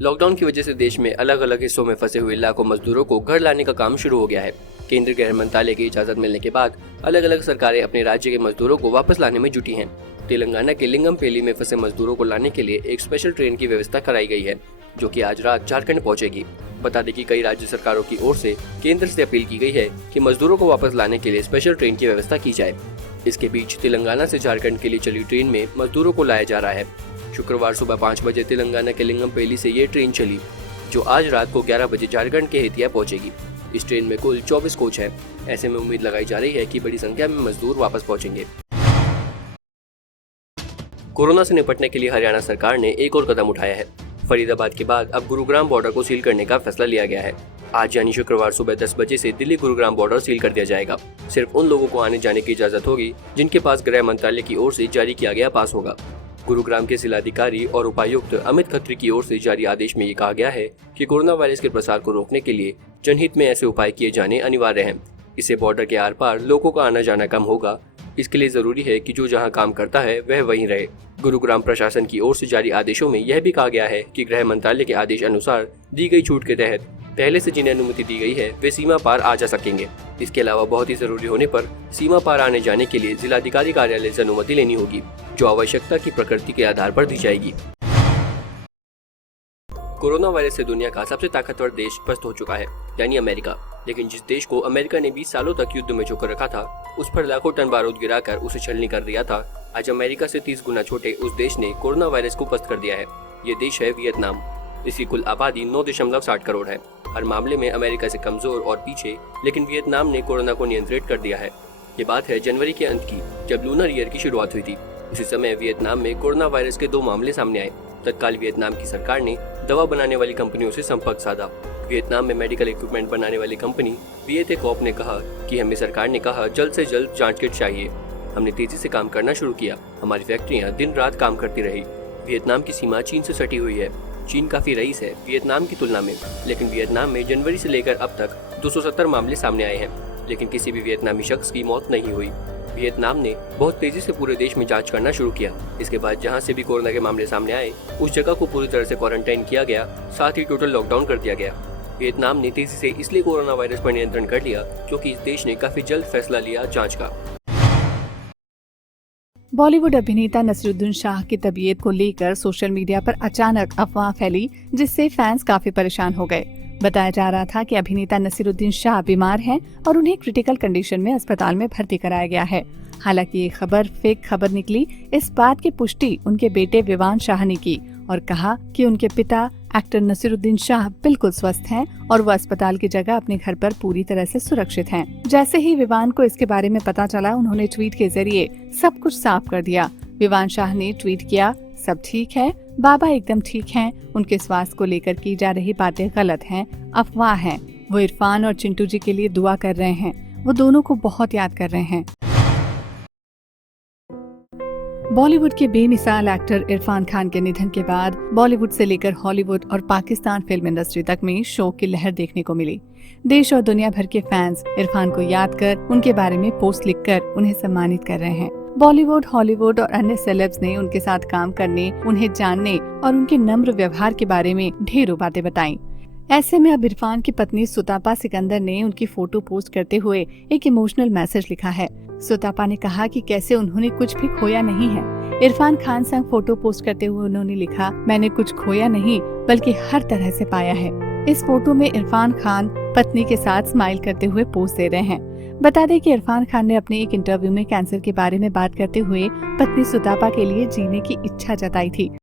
Lockdown की वजह से देश में अलग अलग हिस्सों में फंसे हुए लाखों मजदूरों को घर लाने का काम शुरू हो गया है। केंद्रीय गृह मंत्रालय की इजाजत मिलने के बाद अलग अलग सरकारें अपने राज्य के मजदूरों को वापस लाने में जुटी हैं। तेलंगाना के लिंगमपेली में फंसे मजदूरों को लाने के लिए एक स्पेशल ट्रेन की व्यवस्था कराई गई है, जो कि आज रात झारखंड पहुंचेगी। बता दें कि कई राज्य सरकारों की ओर से केंद्र से अपील की गई है कि मजदूरों को वापस लाने के लिए स्पेशल ट्रेन की व्यवस्था की जाए। इसके बीच तेलंगाना से झारखंड के लिए चली ट्रेन में मजदूरों को लाया जा रहा है। शुक्रवार सुबह 5 बजे तेलंगाना के लिंगमपेली से ये ट्रेन चली, जो आज रात को 11 बजे झारखंड के हथिया पहुंचेगी। इस ट्रेन में कुल 24 कोच हैं। ऐसे में उम्मीद लगाई जा रही है कि बड़ी संख्या में मजदूर वापस पहुंचेंगे। कोरोना से निपटने के लिए हरियाणा सरकार ने एक और कदम उठाया है। फरीदाबाद के बाद अब गुरुग्राम बॉर्डर को सील करने का फैसला लिया गया है। आज यानी शुक्रवार सुबह 10 बजे से दिल्ली गुरुग्राम बॉर्डर सील कर दिया जाएगा। सिर्फ उन लोगों को आने जाने की इजाजत होगी जिनके पास गृह मंत्रालय की ओर से जारी किया गया पास होगा। गुरुग्राम के जिलाधिकारी और उपायुक्त अमित खत्री की ओर से जारी आदेश में ये कहा गया है कि कोरोना वायरस के प्रसार को रोकने के लिए जनहित में ऐसे उपाय किए जाने अनिवार्य हैं। इससे बॉर्डर के आर पार लोगों का आना जाना कम होगा। इसके लिए जरूरी है कि जो जहां काम करता है वह वहीं रहे। गुरुग्राम प्रशासन की ओर से जारी आदेशों में यह भी कहा गया है कि गृह मंत्रालय के आदेश अनुसार दी गई छूट के तहत पहले से जिन्हें अनुमति दी गई है वे सीमा पार आ जा सकेंगे। इसके अलावा बहुत ही जरूरी होने पर सीमा पार आने जाने के लिए जिलाधिकारी कार्यालय से अनुमति लेनी होगी, जो आवश्यकता की प्रकृति के आधार पर दी जाएगी। कोरोना वायरस से दुनिया का सबसे ताकतवर देश ध्वस्त हो चुका है, यानी अमेरिका। लेकिन जिस देश को अमेरिका ने 20 सालों तक युद्ध में झोंक रखा था, उस पर लाखों टन बारूद गिराकर उसे छलनी कर दिया था, आज अमेरिका से 30 गुना छोटे उस देश ने कोरोना वायरस को पस्त कर दिया है। ये देश है वियतनाम। इसकी कुल आबादी 9.8 करोड़ है। हर मामले में अमेरिका से कमजोर और पीछे, लेकिन वियतनाम ने कोरोना को नियंत्रित कर दिया है। ये बात है जनवरी के अंत की, जब लूनर ईयर की शुरुआत हुई थी। उसी समय वियतनाम में कोरोना वायरस के 2 मामले सामने आए। तत्काल वियतनाम की सरकार ने दवा बनाने वाली कंपनियों से संपर्क साधा। वियतनाम में मेडिकल इक्विपमेंट बनाने वाली कंपनी वियतकॉप ने कहा कि हमें सरकार ने कहा जल्द से जल्द जांच किट चाहिए। हमने तेजी से काम करना शुरू किया। हमारी फैक्ट्रियां दिन रात काम करती रही। वियतनाम की सीमा चीन से सटी हुई है। चीन काफी रईस है वियतनाम की तुलना में, लेकिन वियतनाम में जनवरी से लेकर अब तक 270 मामले सामने आए हैं, लेकिन किसी भी वियतनामी शख्स की मौत नहीं हुई। वियतनाम ने बहुत तेजी से पूरे देश में जांच करना शुरू किया। इसके बाद जहां से भी कोरोना के मामले सामने आए, उस जगह को पूरी तरह से क्वारंटाइन किया गया, साथ ही टोटल लॉकडाउन कर दिया गया। वियतनाम ने तेजी से इसलिए कोरोना वायरस पर नियंत्रण कर लिया क्योंकि इस देश ने काफी जल्द फैसला लिया जांच का। बॉलीवुड अभिनेता नसीरुद्दीन शाह की तबीयत को लेकर सोशल मीडिया पर अचानक अफवाह फैली, जिससे फैंस काफी परेशान हो गए। बताया जा रहा था कि अभिनेता नसीरुद्दीन शाह बीमार हैं और उन्हें क्रिटिकल कंडीशन में अस्पताल में भर्ती कराया गया है। हालांकि ये खबर फेक खबर निकली। इस बात की पुष्टि उनके बेटे विवान शाह ने की और कहा कि उनके पिता एक्टर नसीरुद्दीन शाह बिल्कुल स्वस्थ हैं और वो अस्पताल की जगह अपने घर पर पूरी तरह से सुरक्षित हैं। जैसे ही विवान को इसके बारे में पता चला, उन्होंने ट्वीट के जरिए सब कुछ साफ कर दिया। विवान शाह ने ट्वीट किया, सब ठीक है, बाबा एकदम ठीक हैं, उनके स्वास्थ्य को लेकर की जा रही बातें गलत हैं, अफवाह हैं। वो इरफान और चिंटू जी के लिए दुआ कर रहे हैं, वो दोनों को बहुत याद कर रहे हैं। बॉलीवुड के बेमिसाल एक्टर इरफान खान के निधन के बाद बॉलीवुड से लेकर हॉलीवुड और पाकिस्तान फिल्म इंडस्ट्री तक में शोक की लहर देखने को मिली। देश और दुनिया भर के फैंस इरफान को याद कर उनके बारे में पोस्ट लिखकर उन्हें सम्मानित कर रहे हैं। बॉलीवुड, हॉलीवुड और अन्य सेलेब्स ने उनके साथ काम करने, उन्हें जानने और उनके नम्र व्यवहार के बारे में ढेरों बातें बताई। ऐसे में अब इरफान की पत्नी सुतापा सिकंदर ने उनकी फोटो पोस्ट करते हुए एक इमोशनल मैसेज लिखा है। सुतापा ने कहा कि कैसे उन्होंने कुछ भी खोया नहीं है। इरफान खान संग फोटो पोस्ट करते हुए उन्होंने लिखा, मैंने कुछ खोया नहीं बल्कि हर तरह से पाया है। इस फोटो में इरफान खान पत्नी के साथ स्माइल करते हुए पोज दे रहे हैं। बता दें कि इरफान खान ने अपने एक इंटरव्यू में कैंसर के बारे में बात करते हुए पत्नी सुतापा के लिए जीने की इच्छा जताई थी।